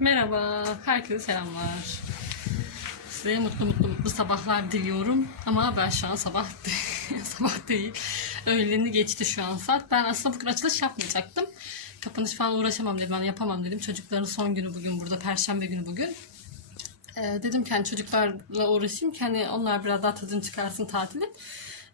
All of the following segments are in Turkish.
Merhaba, herkese selamlar. Size mutlu mutlu mutlu sabahlar diliyorum. Ama ben şu an sabah sabah değil. Öğleni geçti şu an saat. Ben aslında bugün açılış yapmayacaktım. Kapanış falan uğraşamam dedim. Ben yapamam dedim. Çocukların son günü bugün burada. Perşembe günü bugün. Ee, dedim ki hani çocuklarla uğraşayım ki hani onlar biraz daha tadını çıkarsın tatilin.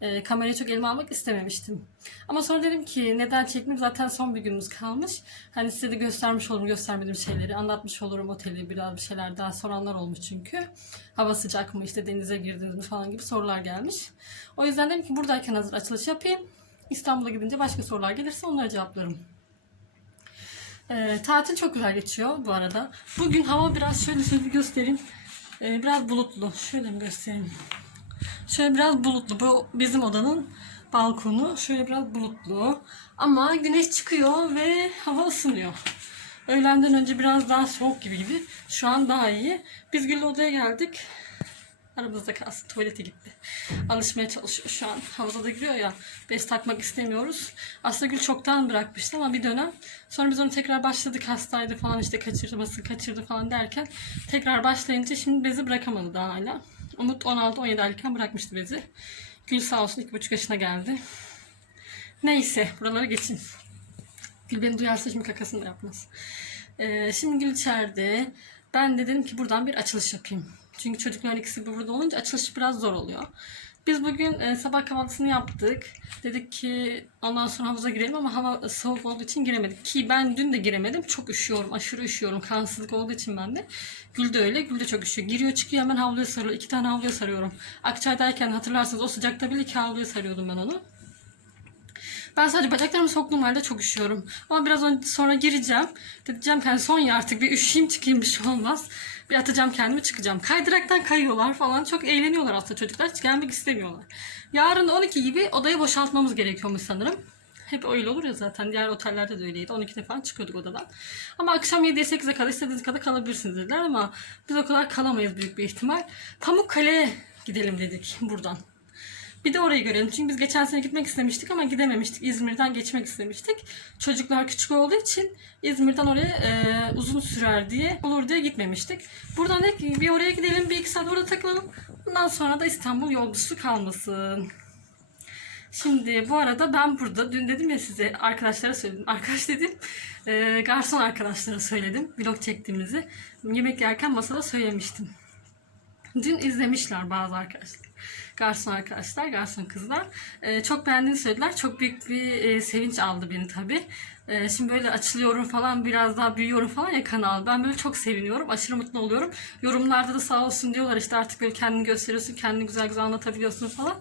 Ee, kamerayı çok elime almak istememiştim. Ama sonra dedim ki neden çekmeyeyim zaten son bir günümüz kalmış. Hani size de göstermiş olurum göstermediğim şeyleri. Anlatmış olurum oteli biraz bir şeyler daha soranlar olmuş çünkü. Hava sıcak mı işte denize girdiniz mi falan gibi sorular gelmiş. O yüzden dedim ki buradayken hazır açılış yapayım. İstanbul'a gidince başka sorular gelirse onları cevaplarım. Ee, tatil çok güzel geçiyor bu arada. Bugün hava biraz şöyle size göstereyim. Ee, biraz bulutlu. Şöyle mi göstereyim? Şöyle biraz bulutlu. Bu bizim odanın balkonu. Şöyle biraz bulutlu. Ama güneş çıkıyor ve hava ısınıyor. Öğlenden önce biraz daha soğuk gibi gibi. Şu an daha iyi. Biz Gül'le odaya geldik. Aramızda kalsın. Tuvalete gitti. Alışmaya çalışıyor şu an. Havuza da giriyor ya. Bez takmak istemiyoruz. Aslında Gül çoktan bırakmıştı ama bir dönem. Sonra biz onu tekrar başladık. Hastaydı falan işte kaçırdı, basın kaçırdı falan derken. Tekrar başlayınca şimdi bezi bırakamadı daha hala. Umut 16-17 aylıkken bırakmıştı bezi. Gül sağ olsun 2,5 yaşına geldi. Neyse buraları geçin. Gül beni duyarsa şimdi kakasını da yapmaz. Ee, şimdi Gül içeride. Ben de dedim ki buradan bir açılış yapayım. Çünkü çocukların ikisi burada olunca açılış biraz zor oluyor. Biz bugün e, sabah kahvaltısını yaptık. Dedik ki ondan sonra havuza girelim ama hava soğuk olduğu için giremedik. Ki ben dün de giremedim. Çok üşüyorum. Aşırı üşüyorum. Kansızlık olduğu için ben de. Gül de öyle. Gül de çok üşüyor. Giriyor çıkıyor hemen havluya sarıyor. İki tane havluya sarıyorum. Akçay'dayken hatırlarsanız o sıcakta bile iki havluya sarıyordum ben onu. Ben sadece bacaklarımı soktuğum halde çok üşüyorum. Ama biraz sonra gireceğim. Diyeceğim ki hani son ya artık bir üşüyeyim çıkayım bir şey olmaz. Bir atacağım kendimi çıkacağım. Kaydıraktan kayıyorlar falan. Çok eğleniyorlar aslında çocuklar. Hiç gelmek istemiyorlar. Yarın 12 gibi odayı boşaltmamız gerekiyormuş sanırım. Hep öyle olur ya zaten. Diğer otellerde de öyleydi. 12'de falan çıkıyorduk odadan. Ama akşam 7'ye 8'e kadar istediğiniz kadar kalabilirsiniz dediler ama biz o kadar kalamayız büyük bir ihtimal. Pamukkale'ye gidelim dedik buradan. Bir de orayı görelim. Çünkü biz geçen sene gitmek istemiştik ama gidememiştik. İzmir'den geçmek istemiştik. Çocuklar küçük olduğu için İzmir'den oraya e, uzun sürer diye olur diye gitmemiştik. Buradan dedik bir oraya gidelim bir iki saat orada takılalım. Bundan sonra da İstanbul yolcusu kalmasın. Şimdi bu arada ben burada dün dedim ya size arkadaşlara söyledim. Arkadaş dedim e, garson arkadaşlara söyledim. Vlog çektiğimizi. Yemek yerken masada söylemiştim. Dün izlemişler bazı arkadaşlar. Garson arkadaşlar, garson kızlar. Ee, çok beğendiğini söylediler. Çok büyük bir e, sevinç aldı beni tabii. Ee, şimdi böyle açılıyorum falan, biraz daha büyüyorum falan ya kanal. Ben böyle çok seviniyorum, aşırı mutlu oluyorum. Yorumlarda da sağ olsun diyorlar işte artık böyle kendini gösteriyorsun, kendini güzel güzel anlatabiliyorsun falan.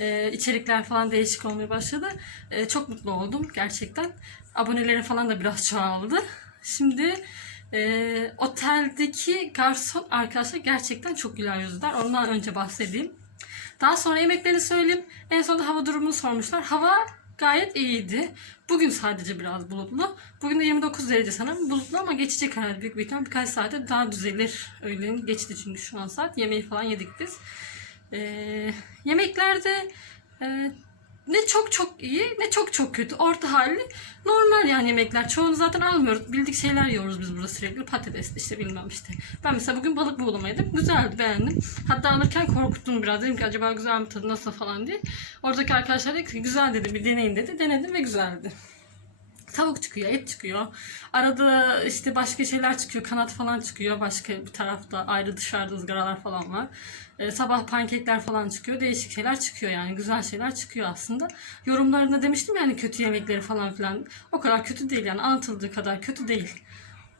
Ee, içerikler falan değişik olmaya başladı. Ee, çok mutlu oldum gerçekten. Abonelerim falan da biraz çoğaldı. Şimdi e, oteldeki garson arkadaşlar gerçekten çok güler yüzler. Ondan önce bahsedeyim. Daha sonra yemeklerini söyleyeyim. En sonunda hava durumunu sormuşlar. Hava gayet iyiydi. Bugün sadece biraz bulutlu. Bugün de 29 derece sanırım. Bulutlu ama geçecek herhalde büyük bir ihtimal. Birkaç saate daha düzelir. Öğlen geçti çünkü şu an saat. Yemeği falan yedik biz. Ee, yemeklerde e, ne çok çok iyi ne çok çok kötü. Orta hali normal yani yemekler. Çoğunu zaten almıyoruz. Bildik şeyler yiyoruz biz burada sürekli. Patates işte bilmem işte. Ben mesela bugün balık buğulama. Güzeldi beğendim. Hatta alırken korkuttum biraz. Dedim ki acaba güzel mi tadı nasıl falan diye. Oradaki arkadaşlar dedi ki güzel dedi bir deneyin dedi. Denedim ve güzeldi. Tavuk çıkıyor, et çıkıyor. Arada işte başka şeyler çıkıyor, kanat falan çıkıyor. Başka bir tarafta ayrı dışarıda ızgaralar falan var. Ee, sabah pankekler falan çıkıyor. Değişik şeyler çıkıyor yani. Güzel şeyler çıkıyor aslında. Yorumlarında demiştim yani kötü yemekleri falan filan. O kadar kötü değil yani. Anlatıldığı kadar kötü değil.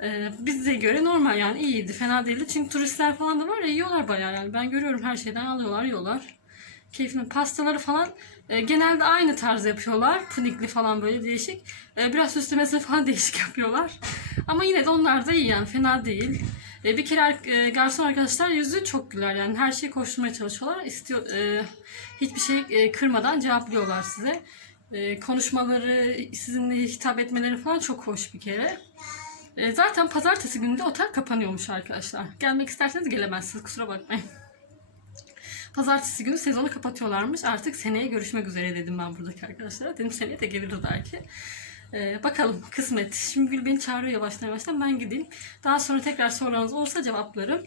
Ee, bize göre normal yani iyiydi. Fena değildi. Çünkü turistler falan da var ya yiyorlar bayağı yani. Ben görüyorum her şeyden alıyorlar, yiyorlar keyfine pastaları falan e, genelde aynı tarz yapıyorlar. Pudingli falan böyle değişik. E, biraz süslemesini falan değişik yapıyorlar. Ama yine de onlar da iyi yani fena değil. E, bir kere e, garson arkadaşlar yüzü çok güler yani her şeyi koşturmaya çalışıyorlar. İstiyor e, hiçbir şey e, kırmadan cevaplıyorlar size. E, konuşmaları, sizinle hitap etmeleri falan çok hoş bir kere. E, zaten pazartesi günü de otel kapanıyormuş arkadaşlar. Gelmek isterseniz gelemezsiniz kusura bakmayın. Pazartesi günü sezonu kapatıyorlarmış. Artık seneye görüşmek üzere dedim ben buradaki arkadaşlara. Dedim seneye de geliriz belki. Ee, bakalım kısmet. Şimdi Gül beni çağırıyor yavaştan yavaştan ben gideyim. Daha sonra tekrar sorularınız olursa cevaplarım.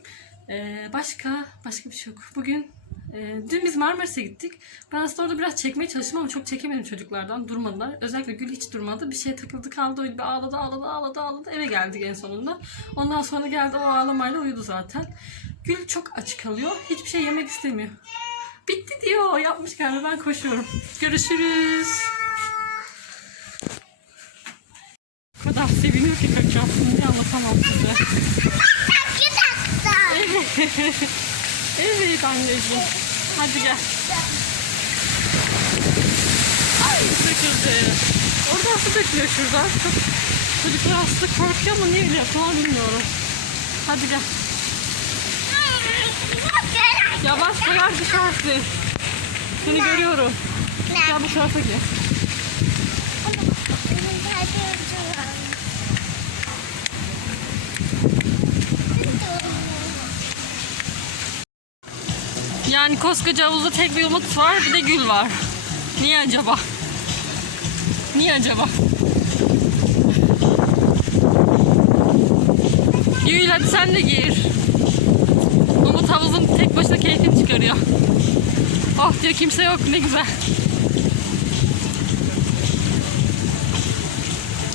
Ee, başka başka bir şey yok. Bugün e, dün biz Marmaris'e gittik. Ben aslında orada biraz çekmeye çalıştım ama çok çekemedim çocuklardan. Durmadılar. Özellikle Gül hiç durmadı. Bir şeye takıldı kaldı. Öyle bir ağladı ağladı ağladı ağladı. Eve geldik en sonunda. Ondan sonra geldi o ağlamayla uyudu zaten. Gül çok aç kalıyor. Hiçbir şey yemek istemiyor. Bitti diyor. Yapmış galiba. Ben koşuyorum. Görüşürüz. O kadar seviniyor ki yaptım diye anlatamam size. Evet. evet anneciğim. Hadi gel. Ay döküldü. Orada su dökülüyor şurada. Çok, çocuklar aslında korkuyor ama niye öyle yapıyorlar bilmiyorum. Hadi gel. Yavaş yavaş düşersin. Seni görüyorum. Gel bu tarafa gel. Yani koskoca havuzda tek bir umut var bir de gül var. Niye acaba? Niye acaba? Gül hadi sen de gir. Umut havuzun tek başına keyfini çıkarıyor. Oh diyor kimse yok ne güzel.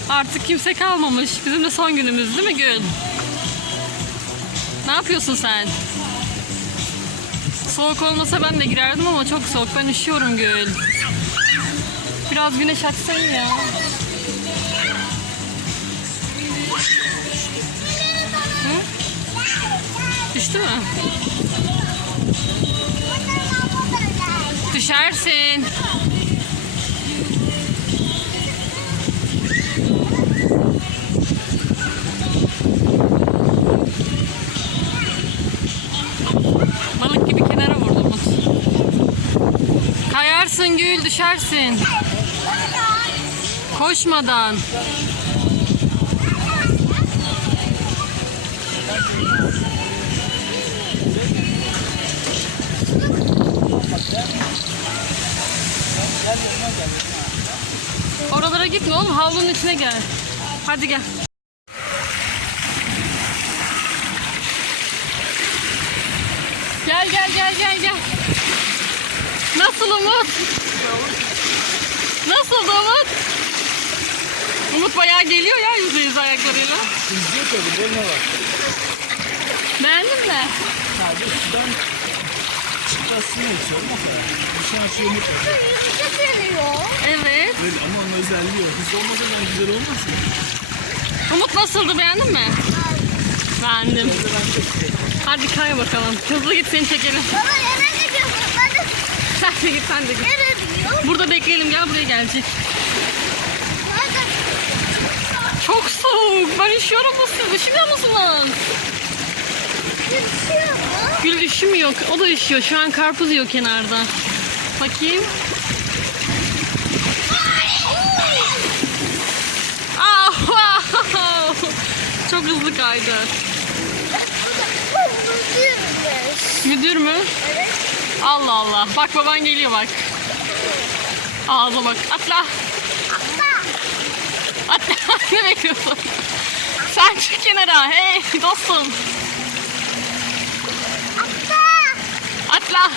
Artık kimse kalmamış. Bizim de son günümüz değil mi Gül? Ne yapıyorsun sen? Soğuk olmasa ben de girerdim ama çok soğuk. Ben üşüyorum Gül. Biraz güneş açsana ya. Hı? Düştü mü? Düşersin. Gül, düşersin. Koşmadan. Oralara gitme oğlum, havlunun içine gel. Hadi gel. Gel gel gel gel gel. Nasıl Umut? Nasıl Umut? Umut bayağı geliyor ya yüzü yüzü ayaklarıyla. İzliyor tabii, ne var? Beğendin mi? Sadece sudan çıkmasını istiyorum o kadar. Şey açıyor mutlaka. Evet. Evet ama onun özelliği o. Hız olmasa da güzel olmaz mı? Umut nasıldı beğendin mi? Beğendim. Ben ben. Hadi kay bakalım. Hızlı git seni çekelim. Sen de git sen de git. Burada bekleyelim gel buraya gelecek. Çok soğuk. Ben üşüyorum bu siz üşümüyor musunuz? Gül üşümüyor. O da üşüyor. Şu an karpuz yiyor kenarda. Bakayım. Ah, wow. Çok hızlı kaydı. Müdür mü? Allah Allah. Bak baban geliyor bak. Ağza bak. Atla. Atla. ne bekliyorsun? Sen çık kenara. Hey dostum. Atla.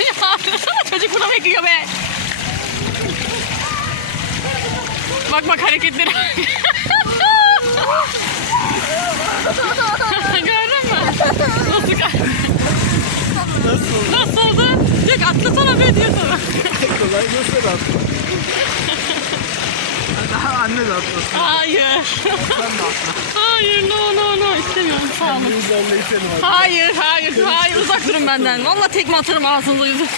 Ya, Çocuk burada bekliyor be. Bak bak hareketleri. Gördün mü? Nasıl? Yok atlasana be diyor sana. Kolay nasıl atla? Daha anne de atlasın. Hayır. Sen de atla. Hayır no no no istemiyorum sağ olun. Zorla itelim hadi. Hayır hayır hayır uzak durun benden. Vallahi tekme atarım ağzınıza yüzünüze.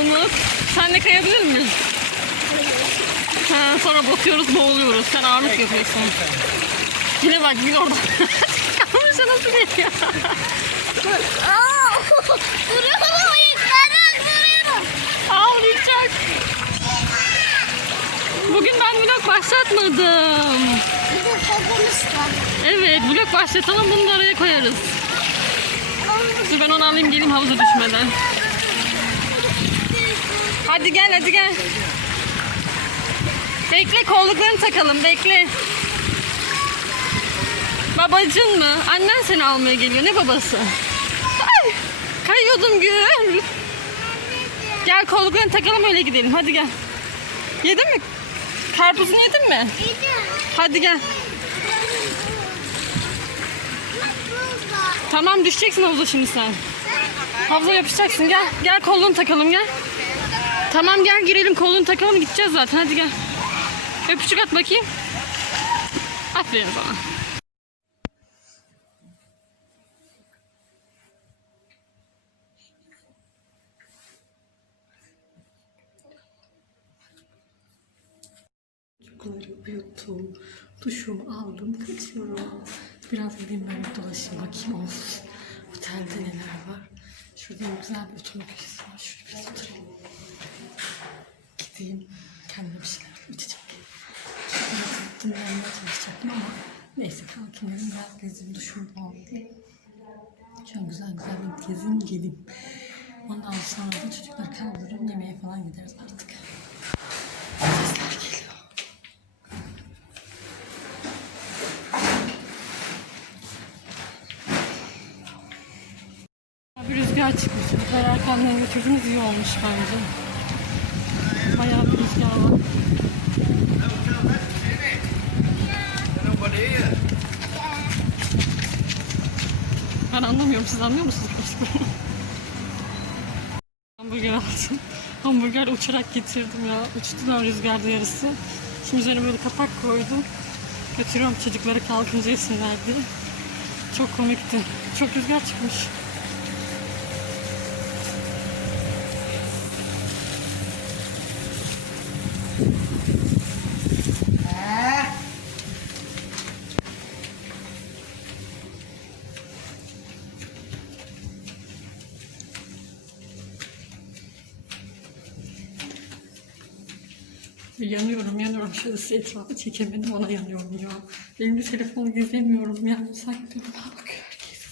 Umut sen de kayabilir misin? Ha, sonra batıyoruz boğuluyoruz. Sen ağırlık yapıyorsun. Yine bak bir orada. Kalmışa nasıl geliyor? Ağlayacak. Bugün ben vlog başlatmadım. Evet vlog başlatalım bunu da araya koyarız. Dur ben onu alayım geleyim havuza düşmeden. Hadi gel hadi gel. Bekle kolluklarını takalım bekle. Babacın mı? Annen seni almaya geliyor. Ne babası? Ay, kayıyordum Gül. Gel kolluklarını takalım öyle gidelim. Hadi gel. Yedin mi? Karpuzunu yedin mi? Hadi gel. Tamam düşeceksin havuza şimdi sen. Havuza yapışacaksın gel. Gel kolunu takalım gel. Tamam gel girelim kolunu takalım gideceğiz zaten hadi gel. Öpücük at bakayım. Aferin sana. Çocukları uyuttum. Duşumu aldım. Kaçıyorum. Biraz gideyim böyle dolaşayım bakayım of. Otelde neler var. Şurada güzel bir oturma köşesi var. Şurada biraz oturayım. Gideyim. Kendime bir şeyler içecek. Çok dinlenmeye çalışacaktım ama neyse kalkayım dedim. Biraz gezeyim. Duşumu aldım. An güzel güzel bir gezeyim geleyim. Ondan sonra da çocukları kaldırırım. Yemeğe falan gideriz artık. Sesler geliyor. Bir rüzgar çıkmış. Rüzgar erkenden götürdüğümüz iyi olmuş bence. Bayağı bir rüzgar var. Ben anlamıyorum. Siz anlıyor musunuz? Hamburger aldım. Hamburger uçarak getirdim ya. Uçtular rüzgarda yarısı. Şimdi üzerine böyle kapak koydum. Götürüyorum çocukları kalkınca yesinler diye. Çok komikti. Çok rüzgar çıkmış. Yanıyorum yanıyorum. Şöyle size etrafı çekemedim ona yanıyorum ya. Elimde telefonu gezemiyorum ya. Sanki duruma bakıyor herkes.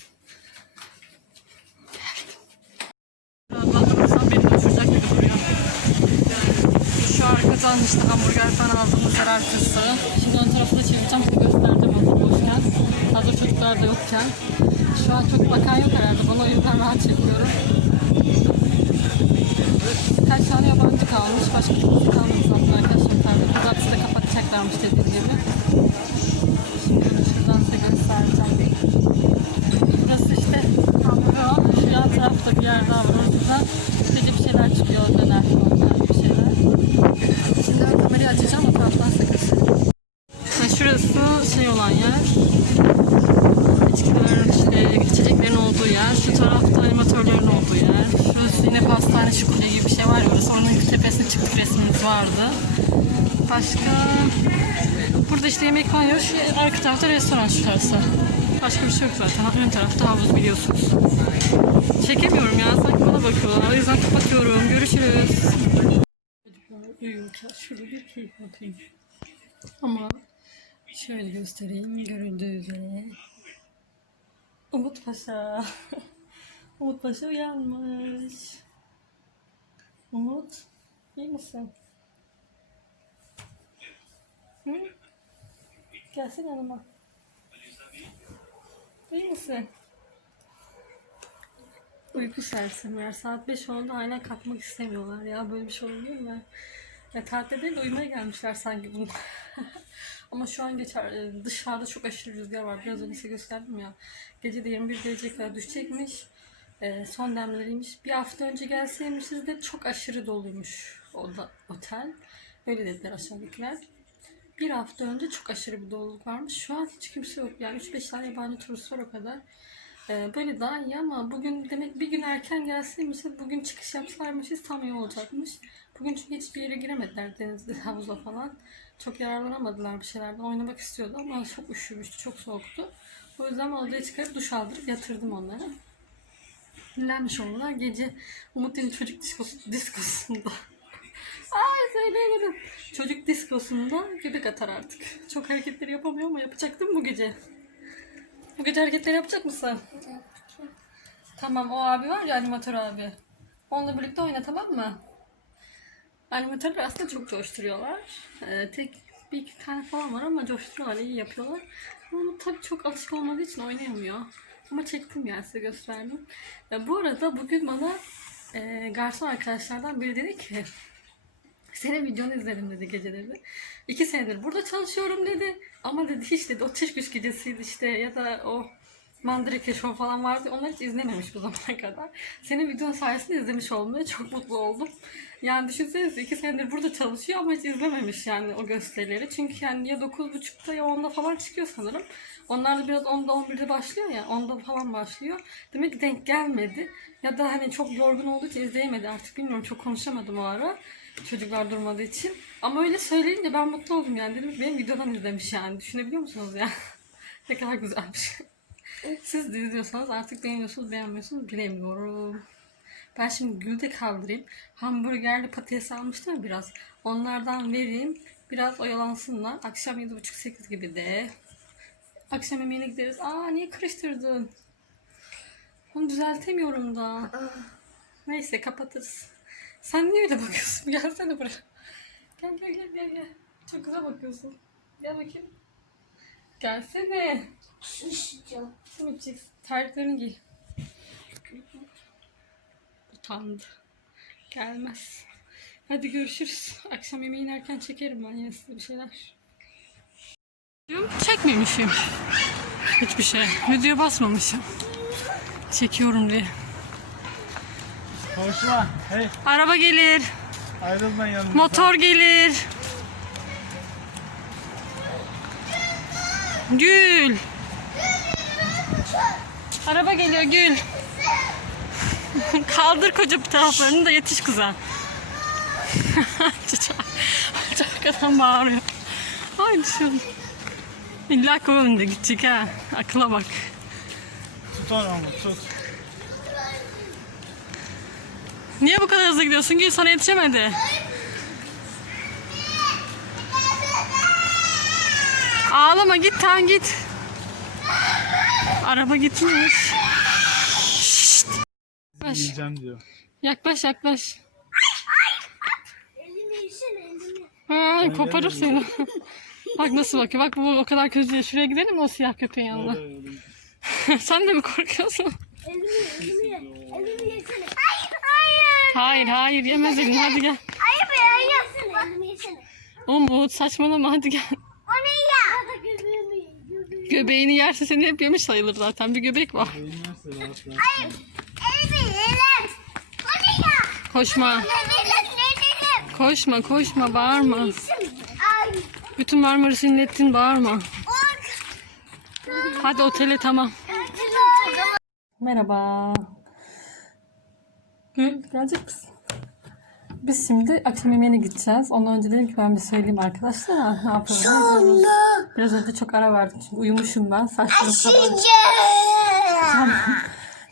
Durursam beni uçuracak gibi duruyor. Şu arkadan işte hamburger falan aldığımız yer arkası. Şimdi ön tarafı da çevireceğim. Size gösterdim hazır boşken. Hazır çocuklar da yokken. Şu an çok bakan yok herhalde. Bana o yüzden rahat çekiyorum. Kaç tane yabancı kalmış. Başka kimse kalmadı zaten arkadaşlar. Perde pazartesi de kapatacaklarmış dediğim gibi. Şimdi şuradan size göstereceğim. Burası işte kamera. Şu yan tarafta bir yer daha var. Oradan işte bir şeyler çıkıyor. Döner falan bir şeyler. Şimdi ben kamerayı açacağım. O taraftan size göstereyim. Ha, şurası şey olan yer. İçkilerin işte içeceklerin olduğu yer. Şu tarafta animatörlerin olduğu yer. Şurası yine pastane şukule gibi bir şey var ya orası. Onun tepesine çıktık resmimiz vardı. Başka burada işte yemek falan yiyoruz. Şu arka tarafta restoran şurası. Başka bir şey yok zaten. Ön tarafta havuz biliyorsunuz. Çekemiyorum ya. Sanki bana bakıyorlar. O yüzden kapatıyorum. Görüşürüz. Şöyle bir keyif yapayım. Ama şöyle göstereyim. Görüldüğü üzere. Umut Paşa. Umut Paşa uyanmış. Umut, iyi misin? Hı? Gelsene yanıma. İyi misin? Uyku sersemiler. Saat 5 oldu hala kalkmak istemiyorlar ya. Böyle bir şey olabilir mi? Ya tatilde değil de uyumaya gelmişler sanki bunlar. Ama şu an geçer. e, Dışarıda çok aşırı rüzgar var. Biraz önce size gösterdim ya. Gece de 21 derece kadar düşecekmiş. E, son demleriymiş. Bir hafta önce gelseymişiz de çok aşırı doluymuş o da, otel. Öyle dediler aşağıdakiler. Bir hafta önce çok aşırı bir doluluk varmış. Şu an hiç kimse yok. Yani 3-5 tane yabancı turist var o kadar. Ee, böyle daha iyi ama bugün demek bir gün erken gelseymişiz, bugün çıkış yapsaymışız tam iyi olacakmış. Bugün çünkü hiçbir yere giremediler denizde, havuza falan. Çok yararlanamadılar bir şeylerden. Oynamak istiyordu ama çok üşümüştü, çok soğuktu. O yüzden odaya çıkarıp duş aldırıp yatırdım onları. Dinlenmiş oldular. Gece Umut Deli çocuk diskosu, diskosunda. Ay söyleyemedim. Çocuk diskosunda göbek atar artık. Çok hareketleri yapamıyor ama yapacaktım bu gece. Bu gece hareketleri yapacak mısın? Tamam o abi var ya animatör abi. Onunla birlikte oyna tamam mı? Animatörler aslında çok coşturuyorlar. Ee, tek bir iki tane falan var ama coşturuyorlar, iyi yapıyorlar. Ama tabii çok alışık olmadığı için oynayamıyor. Ama çektim yani size gösterdim. Ya bu arada bugün bana e, garson arkadaşlardan biri dedi ki senin videonu izledim dedi geceleri. İki senedir burada çalışıyorum dedi. Ama dedi hiç dedi o çiş gecesiydi işte ya da o Mandrake Show falan vardı. Onları hiç izlememiş bu zamana kadar. Senin videonun sayesinde izlemiş olmaya çok mutlu oldum. Yani düşünsenize iki senedir burada çalışıyor ama hiç izlememiş yani o gösterileri. Çünkü yani ya 9.30'da ya 10'da falan çıkıyor sanırım. Onlar da biraz 10'da 11'de başlıyor ya. 10'da falan başlıyor. Demek ki denk gelmedi. Ya da hani çok yorgun olduğu için izleyemedi artık. Bilmiyorum çok konuşamadım o ara. Çocuklar durmadığı için. Ama öyle söyleyince ben mutlu oldum yani. Dedim ki benim videodan izlemiş yani. Düşünebiliyor musunuz ya? ne kadar güzelmiş. Siz de izliyorsanız artık beğeniyorsunuz beğenmiyorsunuz bilemiyorum. Ben şimdi gül de kaldırayım. Hamburgerli patates almıştım ya biraz. Onlardan vereyim. Biraz oyalansınlar. Akşam 7.30-8 gibi de. Akşam yemeğine gideriz. Aa niye karıştırdın? Onu düzeltemiyorum da. Neyse kapatırız. Sen niye öyle bakıyorsun? Gelsene buraya. Gel gel gel gel gel. Çok güzel bakıyorsun. Gel bakayım. Gelsene. Şişeceğim. Kim içeceksin? Terliklerini giy. Utandı. Gelmez. Hadi görüşürüz. Akşam yemeğini erken çekerim ben yine size bir şeyler. Çekmemişim. Hiçbir şey. Video basmamışım. Çekiyorum diye. Koşma. Hey Araba gelir. ayrılma yanımdan. Motor gelir. Gül. Araba geliyor Gül. Kaldır koca bir taraflarını da yetiş kıza. Arkadan bağırıyor. Ay düşüyorum. İlla o önde gidecek ha. Akıla bak. Tut onu tut. Niye bu kadar hızlı gidiyorsun? Gül sana yetişemedi. Ağlama git tamam git. Araba gitmiş. Şşt. Yaklaş, Yiyeceğim diyor. yaklaş yaklaş. Elimi yesene elimi. Ha, koparır seni. bak nasıl bakıyor. Bak bu o kadar kötü değil. Şuraya gidelim mi o siyah köpeğin yanına? Sen de mi korkuyorsun? Elimi elimi ye. Elimi yesene. Hayır hayır. Hayır hayır yemez elini hadi gel. Hayır be hayır. Elimi yesene. Umut saçmalama hadi gel. O ne ya? Göbeğini yerse seni hep yemiş sayılır zaten. Bir göbek var. Rahat. Elimi yerim. O ne ya? Koşma. Koşma koşma bağırma. Bütün Marmaris'i inlettin bağırma. Hadi otele tamam. Merhaba. Gül gelecek misin? Biz şimdi akşam yemeğine gideceğiz. Ondan önce dedim ki ben bir söyleyeyim arkadaşlar. Ne yapıyoruz? Biraz önce çok ara verdim çünkü uyumuşum ben. Saçlarım kabarık. Tamam.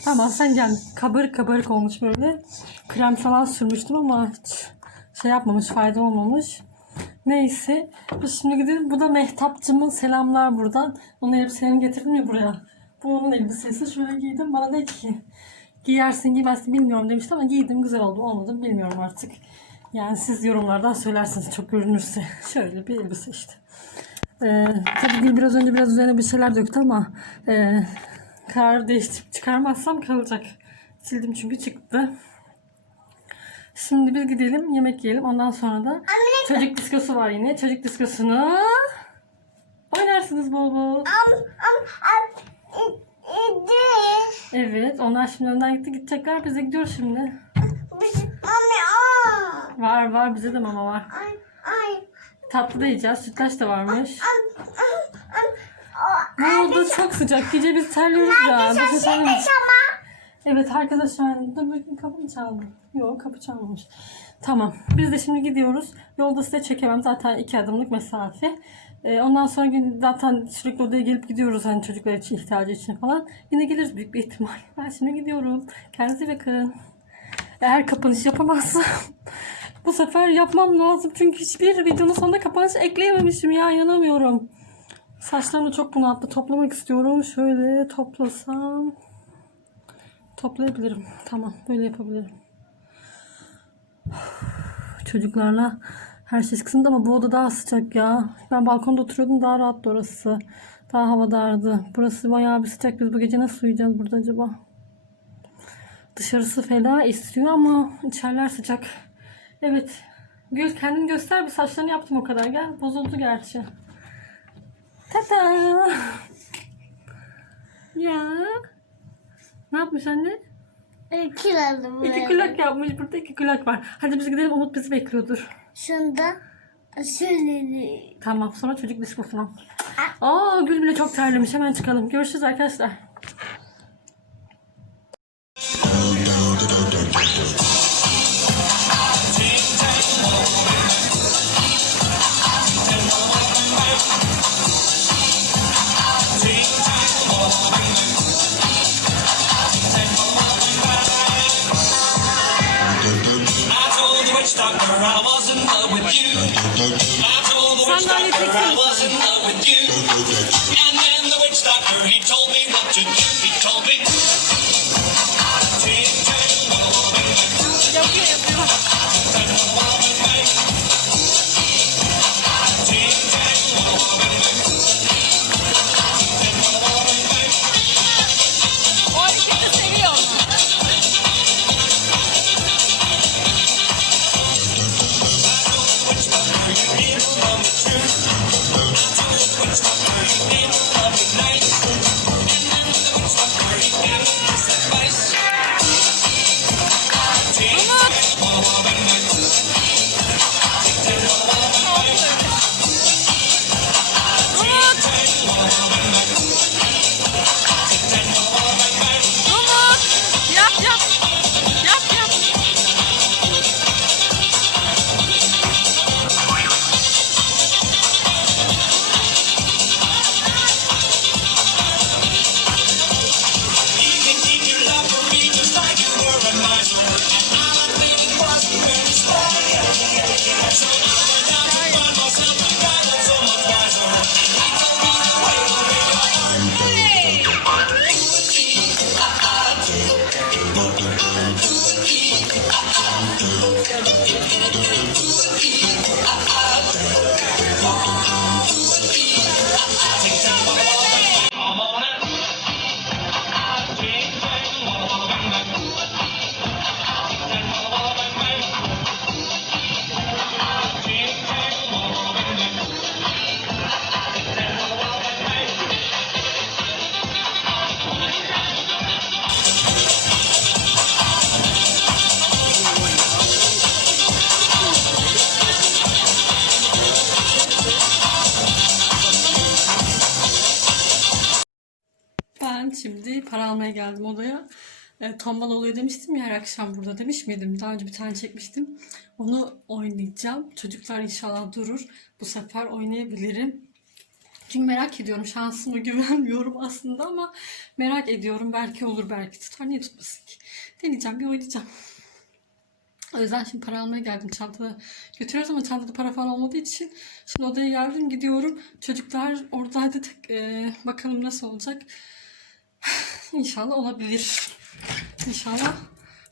Tamam sen gel. Kabarık kabarık olmuş böyle. Krem falan sürmüştüm ama hiç şey yapmamış, fayda olmamış. Neyse. Biz şimdi gidelim. Bu da Mehtapcımın selamlar buradan. Onun elbiselerini getirdim ya buraya. Bu onun elbisesi. Şöyle giydim. Bana dedi ki giyersin giymezsin bilmiyorum demişti ama giydim. Güzel oldu olmadı bilmiyorum artık. Yani siz yorumlardan söylersiniz çok görünürse. Şöyle bir elbise işte. Ee, tabii Gül biraz önce biraz üzerine bir şeyler döktü ama e, karar değiştirip çıkarmazsam kalacak. Sildim çünkü çıktı. Şimdi biz gidelim yemek yiyelim. Ondan sonra da çocuk diskosu var yine. Çocuk diskosunu oynarsınız bol bol. Am am am. İdi. Evet onlar şimdi önden gitti gidecekler. Biz de gidiyoruz şimdi. Mami. Var var bize de mama var. Ay ay. Tatlı da yiyeceğiz. Sütlaç da varmış. Am am. O. Ne oldu? Çok sıcak. Gece biz terliyoruz ya. Boşa terlemiş. ama. Evet arkadaşlar dur bakayım kapı mı çaldı? Yok kapı çalmamış. Tamam biz de şimdi gidiyoruz. Yolda size çekemem zaten iki adımlık mesafe. Ee, ondan sonra gün- zaten sürekli odaya gelip gidiyoruz hani çocuklar için ihtiyacı için falan. Yine geliriz büyük bir ihtimal. Ben şimdi gidiyorum. Kendinize bakın. Eğer kapanış yapamazsam bu sefer yapmam lazım. Çünkü hiçbir videonun sonunda kapanış ekleyememişim ya yanamıyorum. Saçlarımı çok bunalttı. Toplamak istiyorum. Şöyle toplasam. Toplayabilirim. Tamam böyle yapabilirim. çocuklarla. Her şey kısımda ama bu oda daha sıcak ya. Ben balkonda oturuyordum daha rahattı orası. Daha hava dardı. Burası bayağı bir sıcak. Biz bu gece nasıl uyuyacağız burada acaba? Dışarısı fena esiyor ama içeriler sıcak. Evet. Gül kendini göster bir saçlarını yaptım o kadar. Gel bozuldu gerçi. Tada! Ya. Ne yapmış anne? İki kulak yapmış. Burada iki kulak var. Hadi biz gidelim. Umut bizi bekliyordur. Şunda şöyle Tamam. Sonra çocuk disko falan. Aa Gül bile çok terlemiş. Hemen çıkalım. Görüşürüz arkadaşlar. Thank you. Almaya geldim odaya. E, tombala oluyor demiştim ya her akşam burada demiş miydim? Daha önce bir tane çekmiştim. Onu oynayacağım. Çocuklar inşallah durur. Bu sefer oynayabilirim. Çünkü merak ediyorum. Şansıma güvenmiyorum aslında ama merak ediyorum. Belki olur belki tutar. Niye tutmasın ki? Deneyeceğim bir oynayacağım. O yüzden şimdi para almaya geldim. Çantada götürüyoruz ama çantada para falan olmadığı için şimdi odaya geldim gidiyorum. Çocuklar oradaydı. E, bakalım nasıl olacak. İnşallah olabilir. İnşallah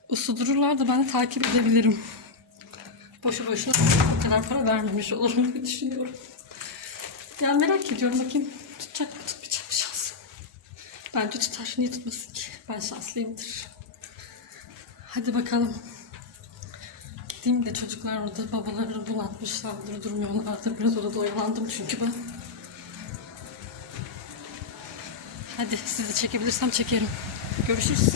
uslu da ben de takip edebilirim. Boşu boşuna o kadar para vermemiş olurum diye düşünüyorum. Ya merak ediyorum bakayım tutacak mı tutmayacak mı şans. Bence tutar. Niye tutmasın ki? Ben şanslıyımdır. Hadi bakalım. Gideyim de çocuklar orada babaları bunaltmışlardır, durmuyorlardır. Biraz odada oyalandım çünkü ben. Hadi sizi çekebilirsem çekerim. Görüşürüz.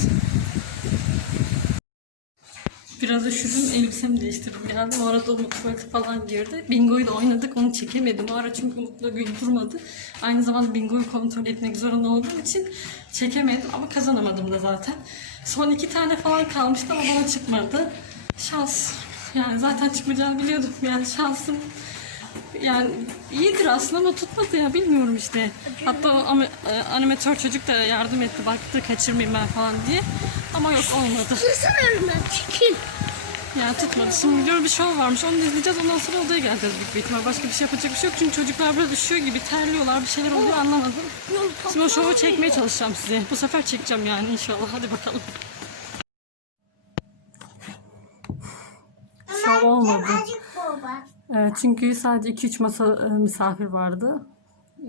Biraz üşüdüm. Elbisemi değiştirdim. Geldim. O arada tuvalete falan girdi. Bingo'yu da oynadık. Onu çekemedim. O ara çünkü Umut'la Gül durmadı. Aynı zamanda Bingo'yu kontrol etmek zorunda olduğum için çekemedim. Ama kazanamadım da zaten. Son iki tane falan kalmıştı ama bana çıkmadı. Şans. Yani zaten çıkmayacağını biliyordum. Yani şansım yani iyidir aslında ama tutmadı ya bilmiyorum işte. Hatta o ama- e, animatör çocuk da yardım etti baktı kaçırmayayım ben falan diye. Ama yok olmadı. Kırsana önüme çekil. Yani tutmadı. Şimdi biliyorum bir show varmış. Onu izleyeceğiz. Ondan sonra odaya geleceğiz büyük bir ihtimal. Başka bir şey yapacak bir şey yok. Çünkü çocuklar biraz üşüyor gibi terliyorlar. Bir şeyler oluyor anlamadım. Şimdi o şovu çekmeye çalışacağım size. Bu sefer çekeceğim yani inşallah. Hadi bakalım. Şov olmadı. Azıcık çünkü sadece 2-3 masa e, misafir vardı.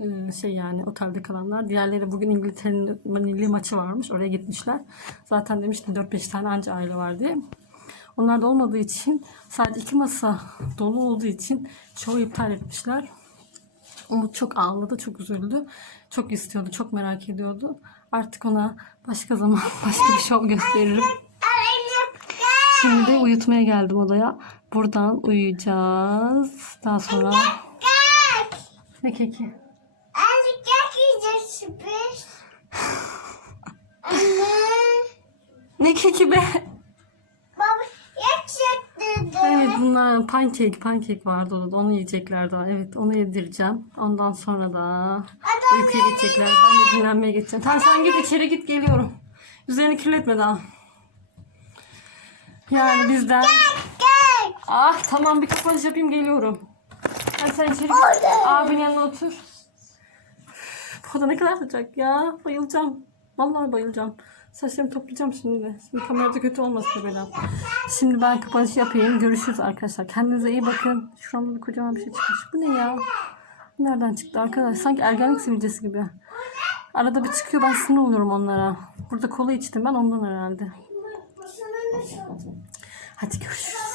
Ee, şey yani otelde kalanlar. Diğerleri bugün İngiltere'nin milli maçı varmış. Oraya gitmişler. Zaten demiştim 4-5 tane anca aile var diye. Onlar da olmadığı için sadece iki masa dolu olduğu için çoğu iptal etmişler. Umut çok ağladı, çok üzüldü. Çok istiyordu, çok merak ediyordu. Artık ona başka zaman başka bir şov gösteririm. Şimdi uyutmaya geldim odaya. Buradan uyuyacağız. Daha sonra... Ne keki? Anne kek yiyeceğiz. Anne. Ne keki be? Baba yiyecek dedi. Evet bunlar pancake, pancake vardı odada. Onu yiyecekler daha. Evet onu yedireceğim. Ondan sonra da uykuya geçecekler. Ben de dinlenmeye geçeceğim. Tamam sen git içeri git geliyorum. Üzerini kirletme daha. Yani bizden... Ah tamam bir kapanış yapayım geliyorum. Hadi sen içeri git. Abinin yanına otur. Bu da ne kadar sıcak ya. Bayılacağım. Vallahi bayılacağım. Saçlarımı toplayacağım şimdi. Şimdi kamerada kötü olmasın böyle. Şimdi ben kapanış yapayım. Görüşürüz arkadaşlar. Kendinize iyi bakın. Şuramda bir kocaman bir şey çıkmış. Bu ne ya? Nereden çıktı arkadaş? Sanki ergenlik sivilcesi gibi. Arada bir çıkıyor ben sinir oluyorum onlara. Burada kola içtim ben ondan herhalde. Hadi görüşürüz.